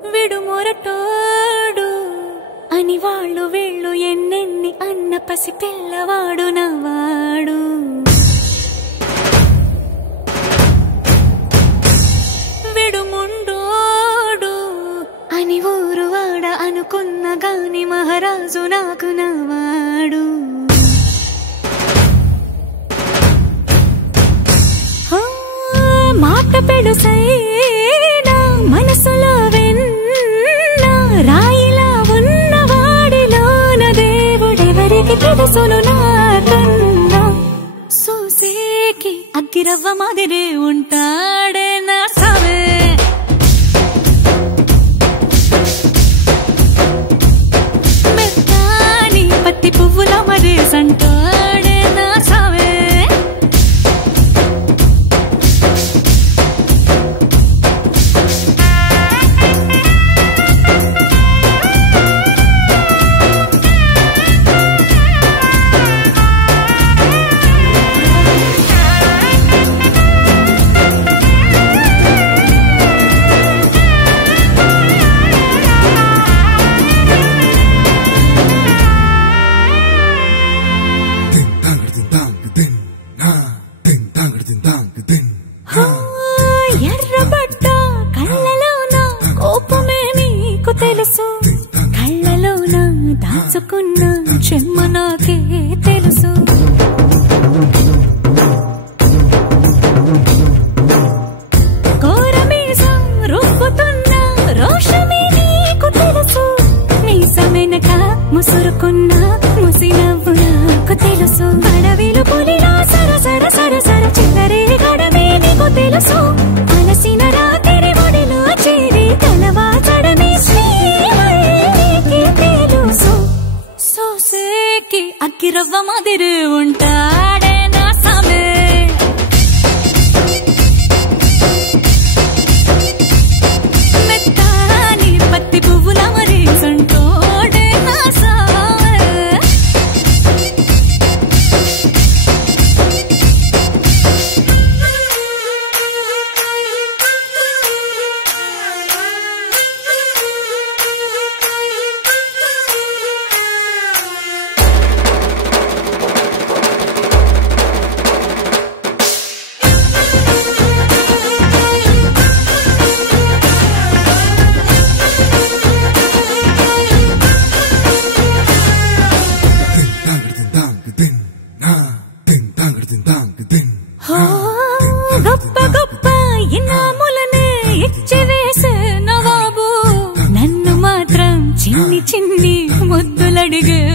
విడు మొరటోడు అని వాళ్ళు వీళ్ళు ఎన్నెన్ని అన్న పసి పిల్లవాడు నవ్వాడు. విడు ముండోడు అని ఊరు వాడ అనుకున్న గాని మహారాజు నాకు నవ్వాడు. మాట పెడుసైనా మనసులో వెన్న రాయిలా ఉన్నవాడిలోన దేవుడెవరికి తెలుసును నాకన్నా. సూసేకి అగ్గిరవ్వ మాదిరే ఉంటాడే నా సావే. మెత్తాని పత్తి పువ్వుల మరేసంటాడే నా సావే. ఎర్రబడ్డ కళ్ళలోన కోపమే నీకు తెలుసు, కళ్ళలోన దాచుకున్న చెమ్మ నాకే తెలుసు. కోరమీసం రుబ్బుతున్న రోషమే నీకు తెలుసు, మీసమెనక ముసురుకున్న ముసినవ్వు నాకు తెలుసు. అడవిలు పులిలా సరసర సరసర చిల్లరే గడమే నీకు తెలుసు. అలసిన రాత్రి ఒడిలో చేరి తలవాచడమే శ్రీమల్లికి తెలుసు. సోసేకి అగ్గిరవ్వ మాదిరి ఉంటాడే నా సామే. మెత్తాని పత్తి పువ్వుల మరేసంటోడే నా సామే. గొప్ప గొప్ప ఇనాములనే ఇచ్చివేసే నవాబు, నన్ను మాత్రం చిన్ని చిన్ని ముద్దులడిగే